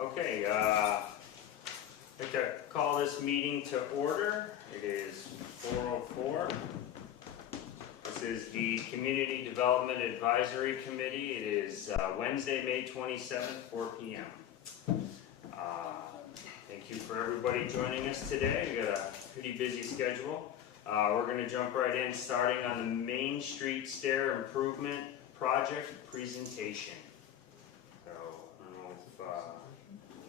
Okay, I'd like to call this meeting to order. It is 4:04. This is the Community Development Advisory Committee. It is Wednesday, May 27th, 4 p.m. Thank you for everybody joining us today. We got a pretty busy schedule. We're going to jump right in, starting on the Main Street Stair Improvement Project presentation. So, I don't know if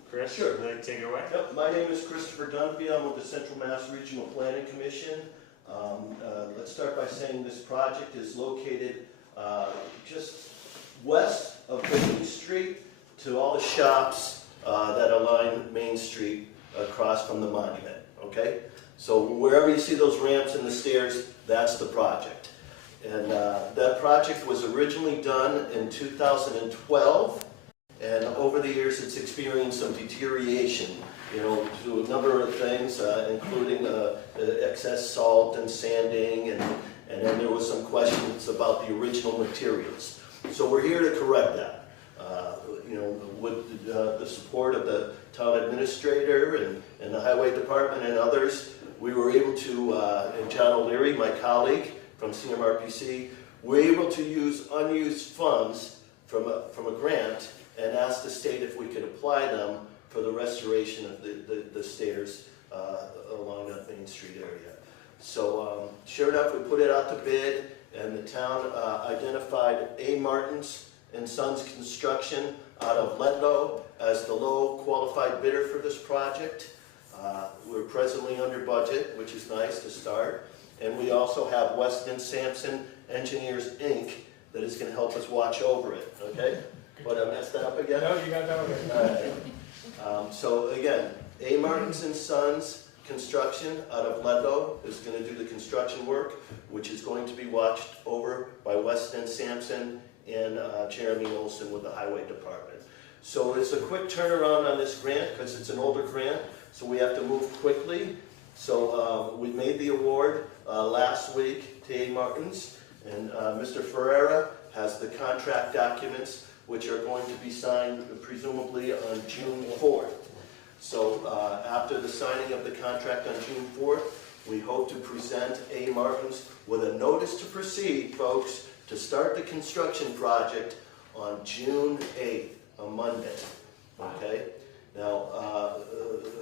Chris, Sure. would you like to take it away? Yep, my name is Christopher Dunphy. I'm with the Central Mass Regional Planning Commission. Let's start by saying this project is located just west of Main Street to all the shops that align Main Street across from the monument, okay? So wherever you see those ramps and the stairs, that's the project. And that project was originally done in 2012, and over the years it's experienced some deterioration, you know, to a number of things, including excess salt and sanding, and then there was some questions about the original materials. So we're here to correct that. You know, with the support of the town administrator and the highway department and others, we were able to, and John O'Leary, my colleague from CMRPC, were able to use unused funds from a grant and ask the state if we could apply them for the restoration of the stairs along that Main Street area. So sure enough, we put it out to bid, and the town identified A. Martins and Sons Construction out of Ledlow as the low qualified bidder for this project. We're presently under budget, which is nice to start. And we also have Weston Sampson Engineers, Inc. that is going to help us watch over it, okay? But I messed that up again? No, you got that okay. All right. So again, A. Martins and Sons Construction out of Ledlow is going to do the construction work, which is going to be watched over by Weston Sampson and Jeremy Olson with the Highway Department. So it's a quick turnaround on this grant because it's an older grant, so we have to move quickly. So we made the award last week to A. Martins, and Mr. Ferreira has the contract documents, which are going to be signed presumably on June 4th. So after the signing of the contract on June 4th, we hope to present A. Martins with a notice to proceed, folks, to start the construction project on June 8th, a Monday, okay? Now,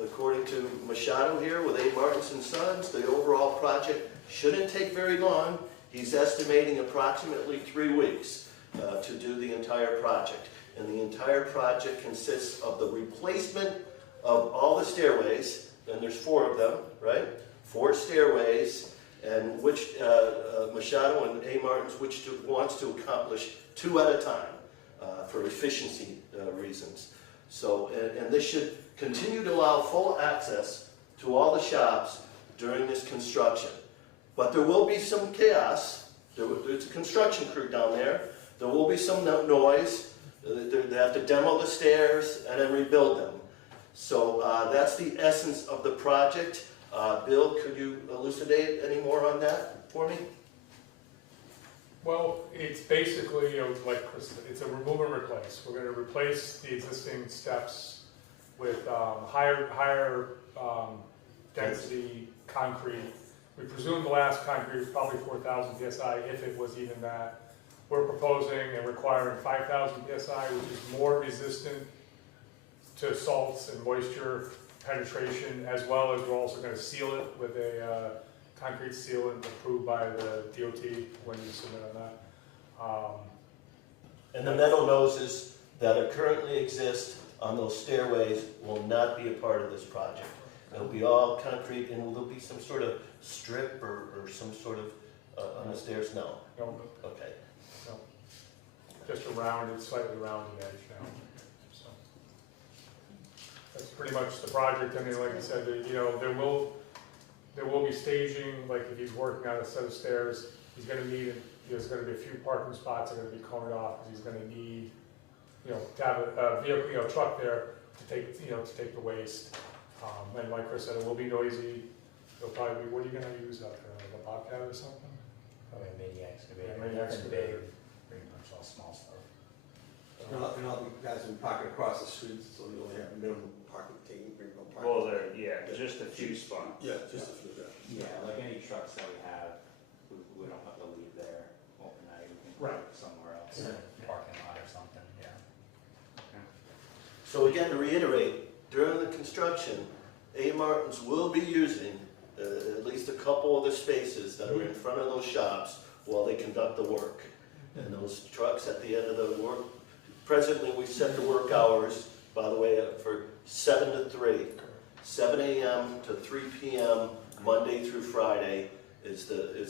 according to Machado here with A. Martins and Sons, the overall project shouldn't take very long. He's estimating approximately 3 weeks to do the entire project. And the entire project consists of the replacement of all the stairways, and there's 4 of them, right? 4 stairways, and which Machado and A. Martins wants to accomplish 2 at a time for efficiency reasons. So, and this should continue to allow full access to all the shops during this construction. But there will be some chaos. There's a construction crew down there. There will be some noise. They have to demo the stairs and then rebuild them. So that's the essence of the project. Bill, could you elucidate any more on that for me? Well, it's basically, you know, like Chris said, it's a remove and replace. We're going to replace the existing steps with higher density concrete. We presume the last concrete was probably 4,000 psi, if it was even that. We're proposing and requiring 5,000 psi, which is more resistant to salts and moisture penetration, as well as we're also going to seal it with a concrete sealant approved by the DOT when you submit on that. And the metal noses that currently exist on those stairways will not be a part of this project. It'll be all concrete, and will there be some sort of strip or some sort of on the stairs? No. No, Okay. no, just a rounded, slightly rounded edge now. So that's pretty much the project. I mean, like I said, you know, there will be staging. Like if he's working on a set of stairs, he's going to need. There's going to be a few parking spots that are going to be cornered off because he's going to need, you know, to have a vehicle, you know, truck there to take, you know, to take the waste. And like Chris said, it will be noisy. It'll probably be, what are you going to use out there, like a Bobcat or something? Probably a mini excavator. Yeah, mini excavator. Pretty much all small stuff. so. And all the guys will be parking across the street, so you only have minimum parking, taking minimum Well, parking. just a few spots. Yeah, just a few, yeah. Yeah, like any trucks that we have, we don't have to leave there overnight, we can Right. park somewhere else, Yeah. parking lot or something, yeah. So again, to reiterate, during the construction, A. Martin's will be using at least a couple of the spaces that are in front of those shops while they conduct the work. And those trucks at the end of the work, presently we set the work hours, by the way, for 7 to 3. 7 a.m. to 3 p.m. Monday through Friday is the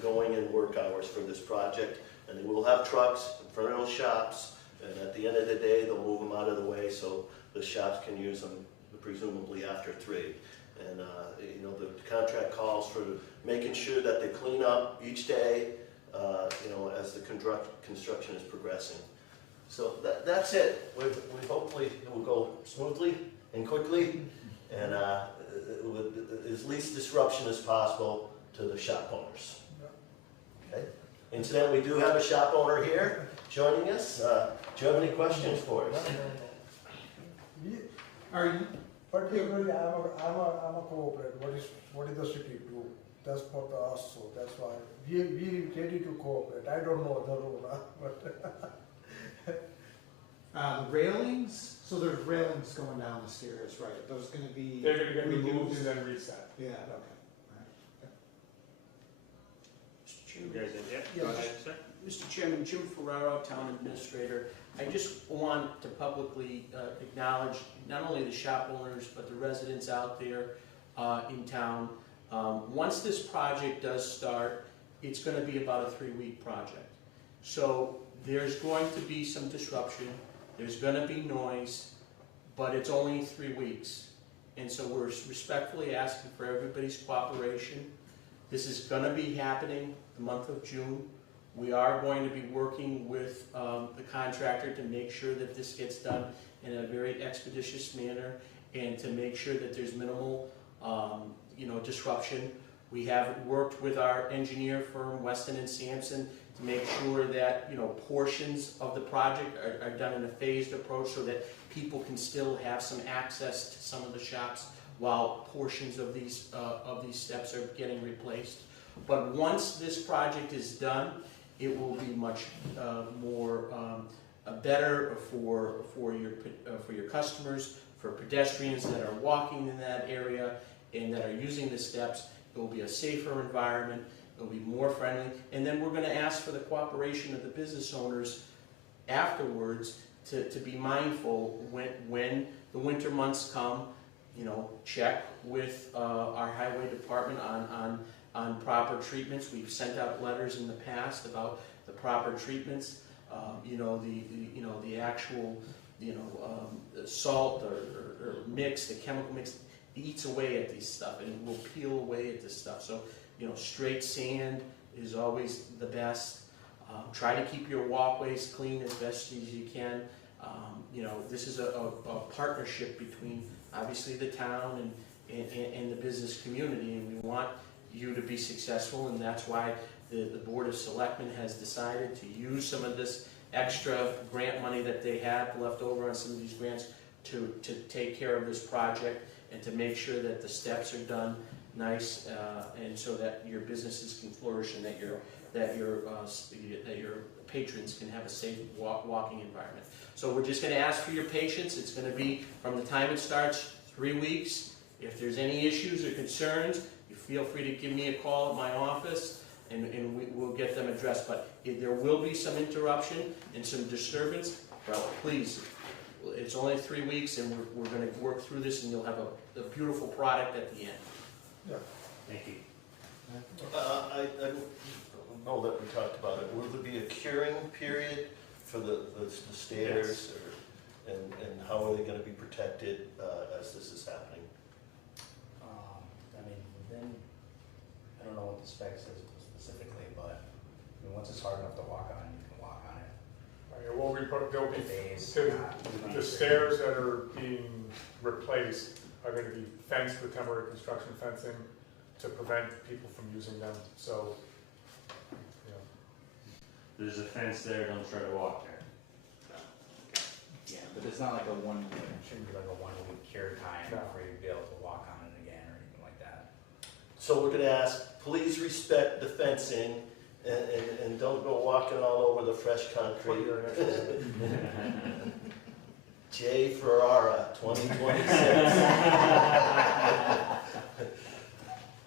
going in work hours for this project. And we will have trucks in front of those shops, and at the end of the day, they'll move them out of the way so the shops can use them presumably after 3. And the contract calls for making sure that they clean up each day, as the construction is progressing. So that's it. We hopefully it will go smoothly and quickly, and with as least disruption as possible to the shop owners. Okay. Incidentally, we do have a shop owner here joining us. Do you have any questions for us? Are you? Particularly, I'm a cooperative. What is the city do? That's what us. So that's why we ready to cooperate. I don't know the rule, but The railings, so there's railings going down the stairs, right? Those gonna be They're gonna get removed removed? and then reset. Yeah, okay. You guys, Yeah, go ahead, sir. Mr. Chairman, Jim Ferraro, Town Administrator. I just want to publicly acknowledge not only the shop owners, but the residents out there in town. Once this project does start, it's going to be about a 3-week project. So there's going to be some disruption, there's going to be noise, but it's only 3 weeks. And so we're respectfully asking for everybody's cooperation. This is going to be happening the month of June. We are going to be working with the contractor to make sure that this gets done in a very expeditious manner and to make sure that there's minimal disruption. We have worked with our engineer firm, Weston and Sampson, to make sure that portions of the project are done in a phased approach so that people can still have some access to some of the shops while portions of these steps are getting replaced. But once this project is done, it will be much more better for your customers, for pedestrians that are walking in that area and that are using the steps. It will be a safer environment. It will be more friendly. And then we're going to ask for the cooperation of the business owners afterwards to be mindful when the winter months come. Check with our highway department on proper treatments. We've sent out letters in the past about the proper treatments. The actual salt or mix, the chemical mix, eats away at this stuff and will peel away at this stuff. So straight sand is always the best. Try to keep your walkways clean as best as you can. This is a partnership between obviously the town and the business community, and we want you to be successful, and that's why the Board of Selectmen has decided to use some of this extra grant money that they have left over on some of these grants to take care of this project and to make sure that the steps are done nice and so that your businesses can flourish and that your patrons can have a safe walking environment. So we're just going to ask for your patience. It's going to be from the time it starts 3 weeks. If there's any issues or concerns, you feel free to give me a call at my office and we'll get them addressed. But if there will be some interruption and some disturbance, well, please, it's only 3 weeks and we're going to work through this and you'll have a beautiful product at the end. Thank you. I don't know that we talked about it. Will there be a curing period for the stairs? Yes. And how are they going to be protected as this is happening? I don't know what the spec says specifically, but once it's hard enough to walk on, you can walk on it. There'll be Days. the stairs that are being replaced are going to be fenced with temporary construction fencing to prevent people from using them. So, There's a fence there, don't try to walk there. there's not like a one, it shouldn't be like a 1 week cure time No. for you to be able to walk on it again or anything like that. So we're gonna ask, please respect the fencing and don't go walking all over the fresh What concrete. your initials J. Ferrara, 2026.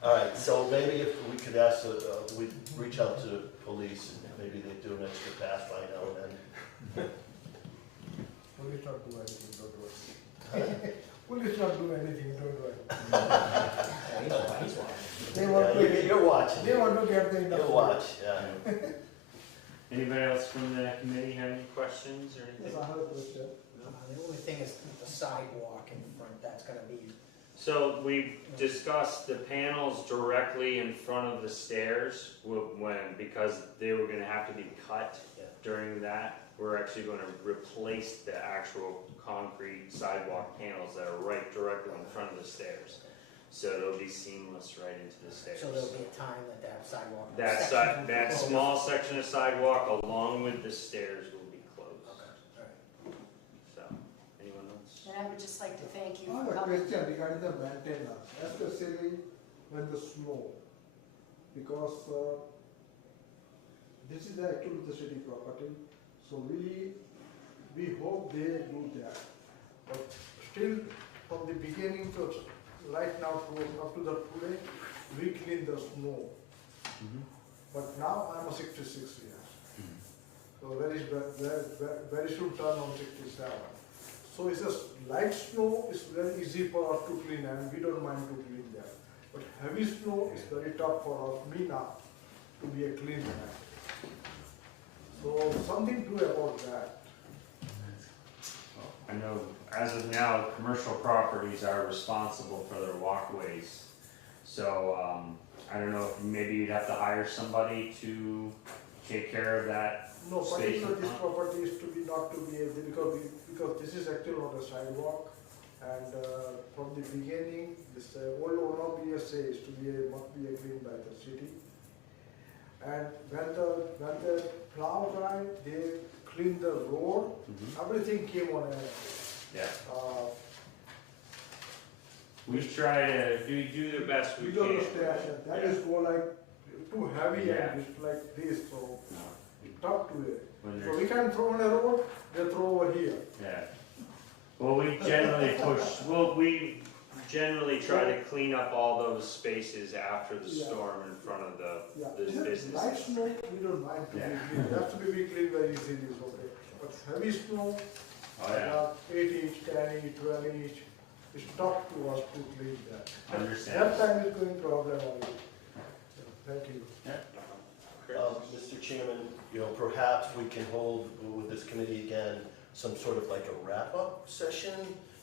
All right, so maybe if we could ask, we'd reach out to the police, and maybe they do an extra pass by now and then. Police not do anything, don't worry. Police not do anything, don't worry. Yeah, he's watching. They want Yeah, to, you're watching. they want to get the enough. You'll watch, yeah. Anybody else from the committee have any questions or Yes, anything? I have a question. The only thing is the sidewalk in front, that's gonna be, So we discussed the panels directly in front of the stairs because they were gonna have to be cut Yeah. during that. We're actually gonna replace the actual concrete sidewalk panels that are right directly in front of the stairs. So it'll be seamless right into the stairs. so there'll be a time that that sidewalk. That section will be that closed. small section of sidewalk along with the stairs will be closed. Okay, all right. So, anyone else? And I would just like to thank you I have for a coming. question regarding the maintenance, especially when the snow, because this is actually the city property, so we hope they do that. But still, from the beginning to right now to up to the today, we clean the snow. But now I'm a 66 years, so very soon turn on 67. So it's just light snow is very easy for us to clean and we don't mind to clean that. But heavy snow is very tough for us, me now, to be a clean man. So something do about that. I know as of now, commercial properties are responsible for their walkways. So, I don't know if maybe you'd have to hire somebody to take care of that. No, Space particular in this front. property is to be not to be, because this is actually on the sidewalk. And from the beginning, this old owner of BSA is to be, must be cleaned by the city. And when the plow guy, they cleaned the road, everything came on a, Yeah, uh, we try to do the best we we don't can. station, that is go like too heavy Yeah. and it's like this, so No, tough to it. when So there's- we can throw on the road, they throw over here. Yeah. Well, we generally we generally try to clean up all those spaces after the Yeah. storm in front of the Yeah, businesses. light snow, we don't mind to be Yeah. clean, it has to be cleaned very easily, is okay. But heavy snow, Oh, yeah, 8 inch, 10 inch, 12 inch, it's tough to us to clean that. understand. That time is going problem only. Thank you. Mr. Chairman, perhaps we can hold with this committee again, some sort of like a wrap-up session,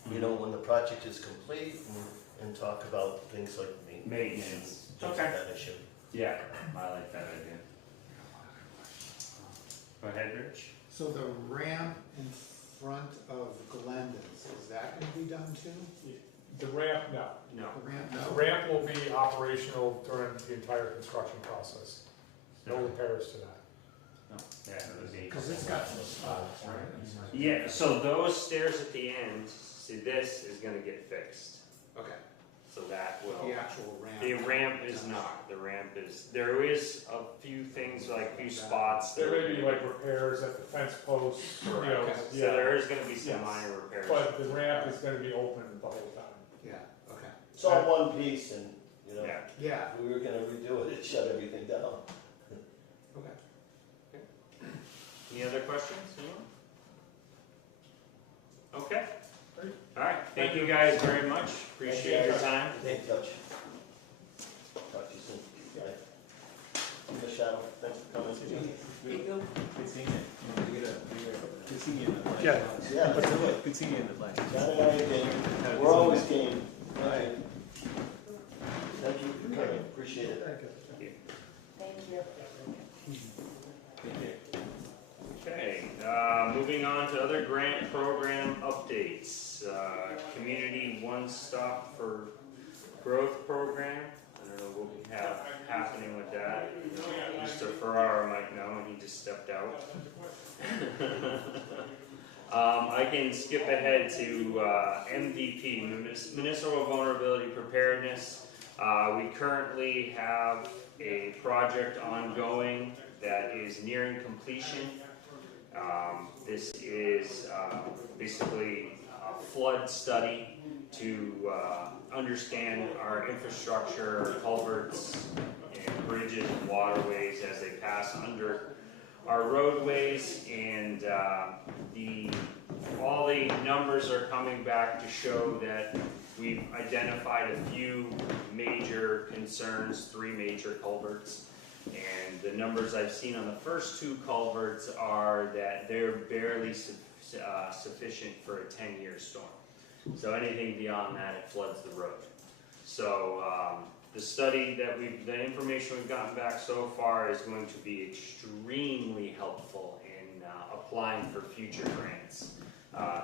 when the project is complete and talk about things like maintenance. Maintenance. Things Okay. of that issue. Yeah, I like that idea. Go ahead, Rich. So the ramp in front of Glendon's, is that gonna be done too? The ramp, no. No. The ramp, The no? ramp will be operational during the entire construction process. No repairs to that. No. Yeah, it would be. Cause it's got some spots, right? Yeah, so those stairs at the end, see, this is gonna get fixed. Okay, So that will. the actual ramp. The ramp is not, there is a few things, like a few spots. There may be like repairs at the fence posts, So yeah, there is gonna be some Yes. minor repairs. but the ramp is gonna be open the whole time. Yeah, okay. It's all one piece and, Yeah, Yeah, if we were gonna redo it, it shut everything down. okay. any other questions, anyone? Okay, alright, thank you guys very much, appreciate your time. Stay in touch. Talk to you soon. Bye. Ms. Shadow, thanks for coming. Hey, Bill, Good seeing you. Good seeing you in the flesh. Yeah. Yeah, let's do it. Good seeing you in the flesh. John and I are game. We're always game. Thank you. Thank you for coming, appreciate it. Thank you. Thank you. Okay, moving on to other grant program updates. Community One Stop for Growth Program. I don't know what we have happening with that. Mr. Ferrara might know, and he just stepped out. I can skip ahead to MVP, Municipal Vulnerability Preparedness. We currently have a project ongoing that is nearing completion. This is basically a flood study to understand our infrastructure, culverts, and bridges and waterways as they pass under our roadways, and all the numbers are coming back to show that we've identified a few major concerns, 3 major culverts, and the numbers I've seen on the first 2 culverts are that they're barely sufficient for a 10-year storm. So anything beyond that, it floods the road. So the study that the information we've gotten back so far is going to be extremely helpful in applying for future grants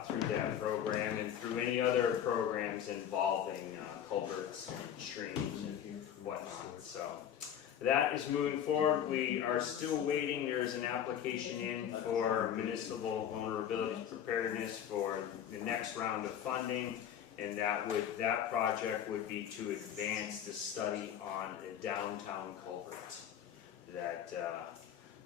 through that program and through any other programs involving culverts, streams, and whatnot. So that is moving forward. We are still waiting. There's an application in for municipal vulnerability preparedness for the next round of funding. And that project would be to advance the study on a downtown culvert that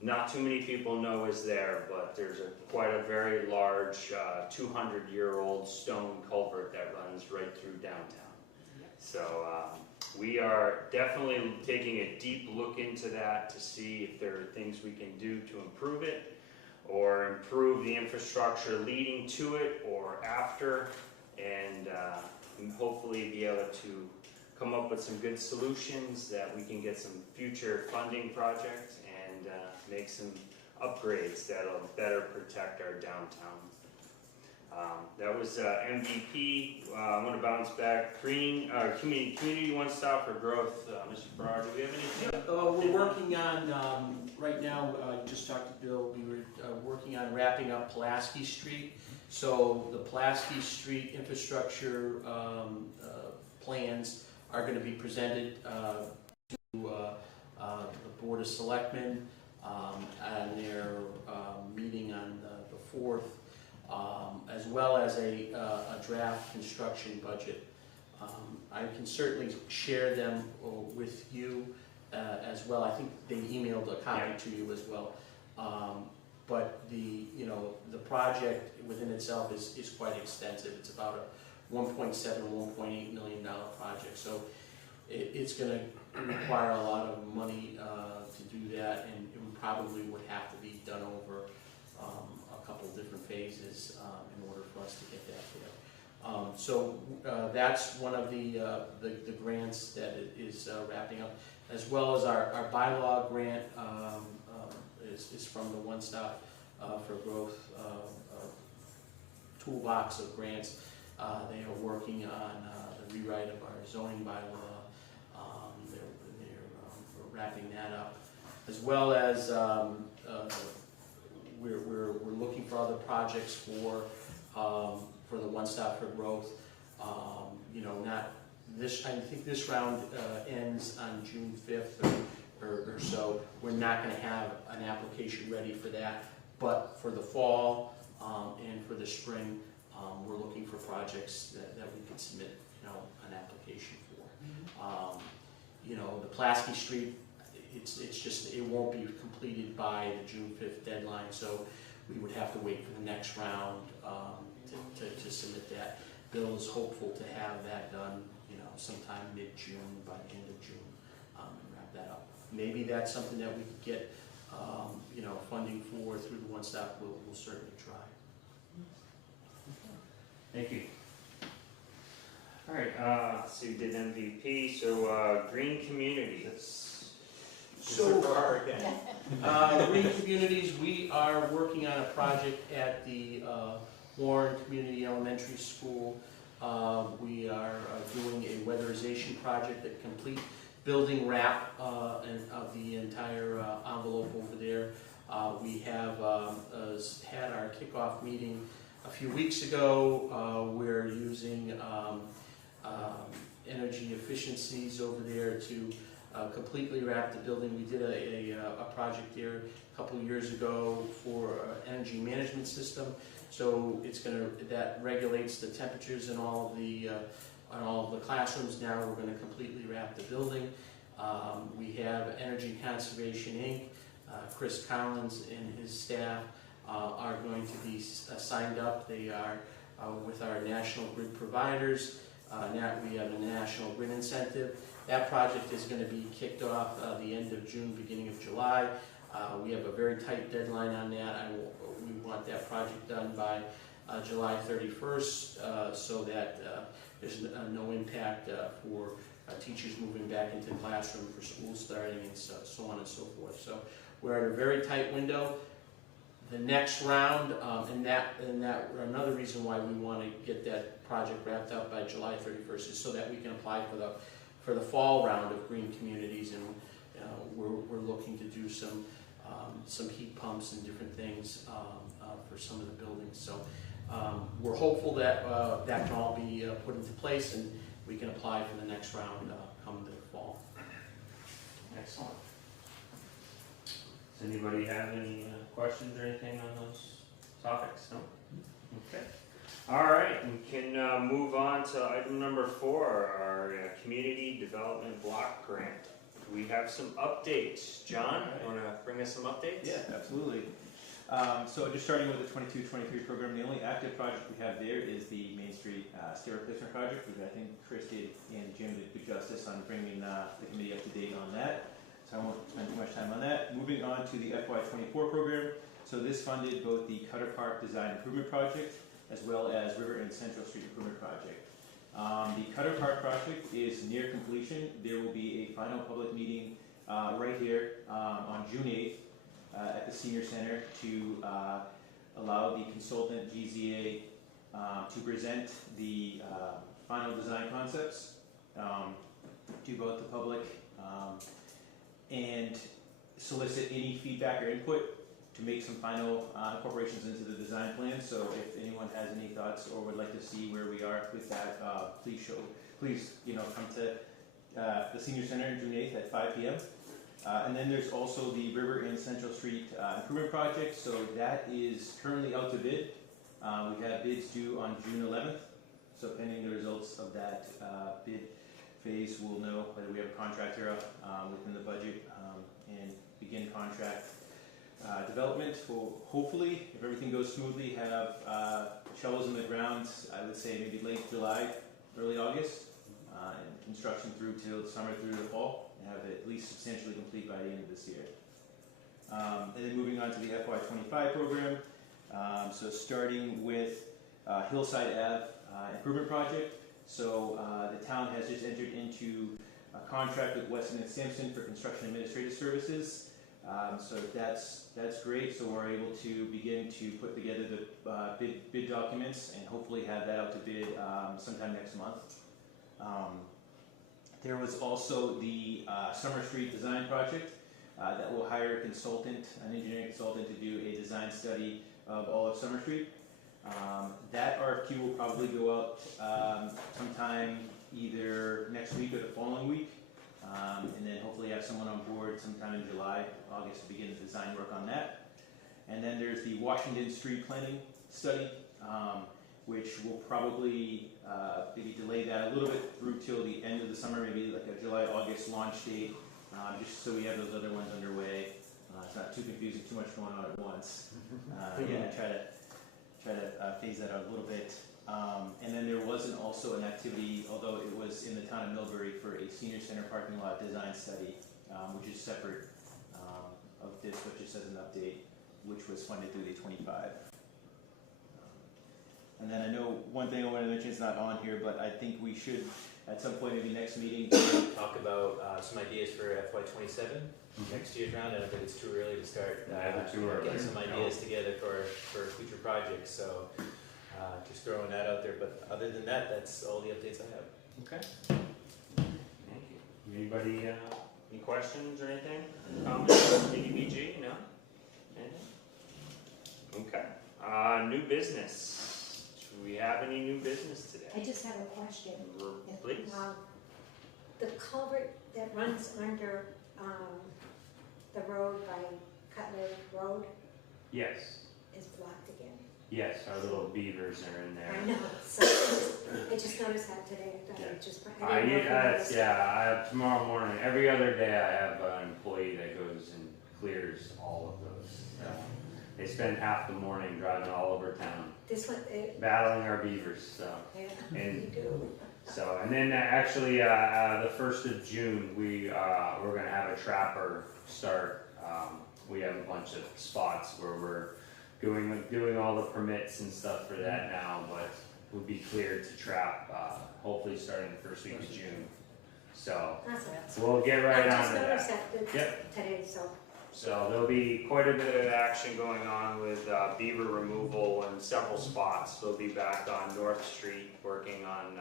not too many people know is there, but there's quite a very large 200-year-old stone culvert that runs right through downtown. So we are definitely taking a deep look into that to see if there are things we can do to improve it or improve the infrastructure leading to it or after, and hopefully be able to come up with some good solutions that we can get some future funding projects and make some upgrades that'll better protect our downtown. That was MVP. I'm going to bounce back. Community One Stop for Growth. Mr. Farrar, do we have anything? We're working on, right now, just talked to Bill, we were working on wrapping up Pulaski Street. So the Pulaski Street infrastructure plans are going to be presented to the Board of Selectmen at their meeting on the 4th, as well as a draft construction budget. I can certainly share them with you as well. I think they emailed a copy to you as well. But the project within itself is quite extensive. It's about a $1.7 to $1.8 million project. So it's going to require a lot of money to do that, and it probably would have to be done over a couple different phases in order for us to get that there. So that's one of the grants that is wrapping up, as well as our bylaw grant is from the One Stop for Growth toolbox of grants. They are working on the rewrite of our zoning bylaw. They're wrapping that up, as well as we're looking for other projects for the One Stop for Growth. Not this. I think this round ends on June 5th or so. We're not going to have an application ready for that, but for the fall and for the spring, we're looking for projects that we could submit, an application for. The Pulaski Street, it won't be completed by the June 5th deadline, so we would have to wait for the next round to submit that. Bill is hopeful to have that done, sometime mid-June, by the end of June, and wrap that up. Maybe that's something that we could get, funding for through the One Stop. We'll certainly try. Thank you. All right, so we did MVP, so Green Communities. So, again. Green Communities, we are working on a project at the Warren Community Elementary School. We are doing a weatherization project, a complete building wrap of the entire envelope over there. We have had our kickoff meeting a few weeks ago. We're using energy efficiencies over there to completely wrap the building. We did a project there a couple of years ago for energy management system. So that regulates the temperatures in all of the classrooms. Now we're gonna completely wrap the building. We have Energy Conservation Inc., Chris Collins and his staff are going to be signed up. They are with our national grid providers. Now we have a national grid incentive. That project is going to be kicked off the end of June, beginning of July. We have a very tight deadline on that. We want that project done by July 31st so that there's no impact for teachers moving back into the classroom, for school starting, and so on and so forth. So we're at a very tight window. The next round, and another reason why we want to get that project wrapped up by July 31st is so that we can apply for the fall round of green communities, and we're looking to do some heat pumps and different things for some of the buildings. So we're hopeful that that can all be put into place, and we can apply for the next round come the fall. Excellent. Does anybody have any questions or anything on those topics? No? Okay. All right, we can move on to item number 4, our community development block grant. We have some updates. John, you want to bring us some updates? Yeah, absolutely. So just starting with the 22-23 program, the only active project we have there is the Main Street stair replacement project, which I think Chris did and Jim did good justice on bringing the committee up to date on that. So I won't spend too much time on that. Moving on to the FY24 program. So this funded both the Cutter Park Design Improvement Project as well as River and Central Street Improvement Project. The Cutter Park project is near completion. There will be a final public meeting right here on June 8th at the Senior Center to allow the consultant GZA to present the final design concepts to both the public and solicit any feedback or input to make some final incorporations into the design plan. So if anyone has any thoughts or would like to see where we are with that, please come to the Senior Center on June 8th at 5 p.m. And then there's also the River and Central Street Improvement Project. So that is currently out to bid. We have bids due on June 11th. So pending the results of that bid phase, we'll know whether we have a contractor within the budget and begin contract development. We'll hopefully, if everything goes smoothly, have shovels in the ground, I would say maybe late July, early August, and construction through till summer through the fall, and have it at least substantially complete by the end of this year. And then moving on to the FY25 program, so starting with Hillside Ave Improvement Project. So the town has just entered into a contract with Weston and Sampson for construction administrative services. So that's great. So we're able to begin to put together the bid documents and hopefully have that out to bid sometime next month. There was also the Summer Street Design Project that will hire a consultant, an engineering consultant, to do a design study of all of Summer Street. That RFQ will probably go out sometime either next week or the following week. And then hopefully have someone on board sometime in July, August to begin the design work on that. And then there's the Washington Street Planning Study, which will probably maybe delay that a little bit through till the end of the summer, maybe like a July, August launch date, just so we have those other ones underway. It's not too confusing, too much going on at once. Yeah, try to phase that out a little bit. And then there wasn't also an activity, although it was in the town of Millbury, for a senior center parking lot design study, which is separate of this, but just as an update, which was funded through the 25. And then I know one thing I want to mention is not on here, but I think we should, at some point, maybe next meeting, talk about some ideas for FY27, next year's round. I don't think it's too early to start getting some ideas together for future projects. So just throwing that out there. But other than that, that's all the updates I have. Okay. Thank you. Anybody, any questions or anything? Comments on DDBG? No? Anything? Okay. New business. Do we have any new business today? I just have a question. Please. The culvert that runs under the road by Cutler Road Yes. is blocked again. Yes, our little beavers are in there. I know, so, I just noticed that today, I thought I'd just, I didn't know if you noticed. I have tomorrow morning, every other day I have an employee that goes and clears all of those. So, they spend half the morning driving all over town, This one, battling our beavers, so. yeah, And you do. So, and then actually, the 1st of June, we're gonna have a trapper start. We have a bunch of spots where we're doing all the permits and stuff for that now, but we'll be cleared to trap, hopefully starting the first week of June. So, That's we'll get I right just on to noticed that. that Yep. today, so. So there'll be quite a bit of action going on with beaver removal in several spots. We'll be back on North Street working on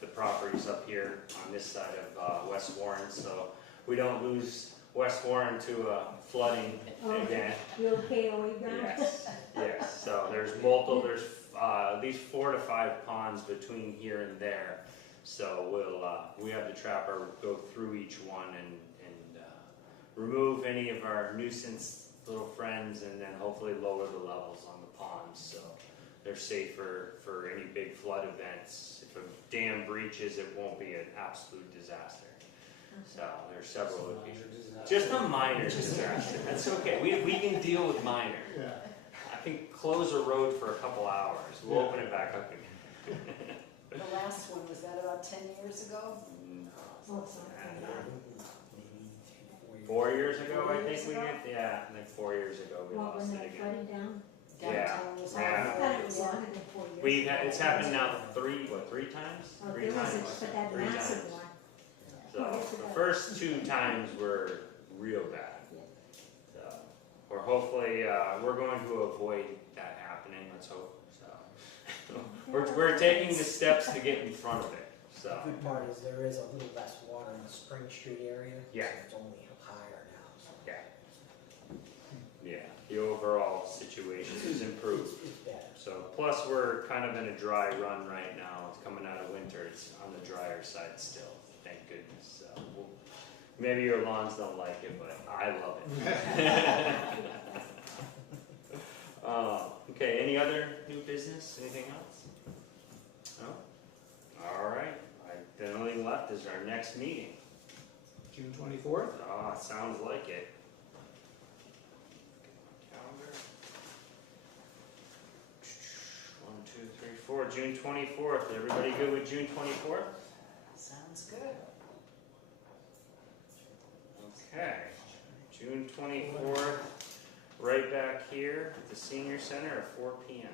the properties up here on this side of West Warren, so we don't lose West Warren to flooding again. You okay, are we done? Yes. So there's at least 4 to 5 ponds between here and there. So we have the trapper go through each one and remove any of our nuisance little friends, and then hopefully lower the levels on the ponds so they're safer for any big flood events. If a dam breaches, it won't be an absolute disaster. So there's several locations. Just a minor disaster. That's okay. We can deal with minor. Yeah. I can close a road for a couple hours. We'll open it back up again. The last one, was that about 10 years ago? Oh, it's not And, bad. 4 years ago, 4 I think years we ago? did. Yeah, like 4 years ago we What, lost when it that again. flooded down? Downtown was Oh, Yeah. I all thought it was longer than 4 years. It's happened now three times? Oh, Three there was times. but that 3 massive times. one. So the first 2 times were real bad. So we're going to avoid that happening. Let's hope. So we're taking the steps to get in front of it. So The good part is there is a little less water in the Spring Street area. Yeah. So it's only higher now, so. yeah, the overall situation has improved. It's better. So plus we're kind of in a dry run right now. It's coming out of winter. It's on the drier side still. Thank goodness. So maybe your lawns don't like it, but I love it. Okay, any other new business? Anything else? No? All right. The only thing left is our next meeting. June 24th? Oh, it sounds like it. Calendar. 1, 2, 3, 4. June 24th. Everybody good with June 24th? Sounds good. Okay. June 24th. Right back here at the Senior Center at 4 p.m.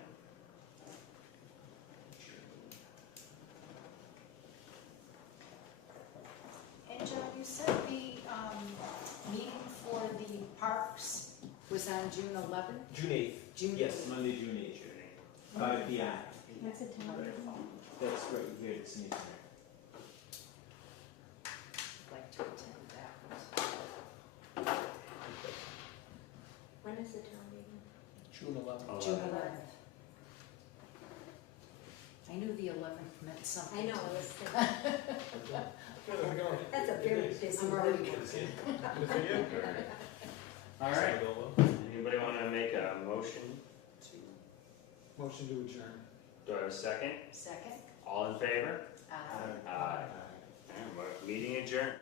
And John, you said the meeting for the parks was on June 11th? June 8th. June Yes, 8th. Monday, June 8th. 5 p.m. That's a town meeting. That's right here at the senior center. I'd like to attend that. When is the town meeting? June 11th. June 11th. I knew the 11th meant something. I know, it was, that's a very busy I'm already week. working. All right. Anybody want to make a motion to? Motion to adjourn. Do I have a second? Second? All in favor? Aye. Aye. Meeting adjourned.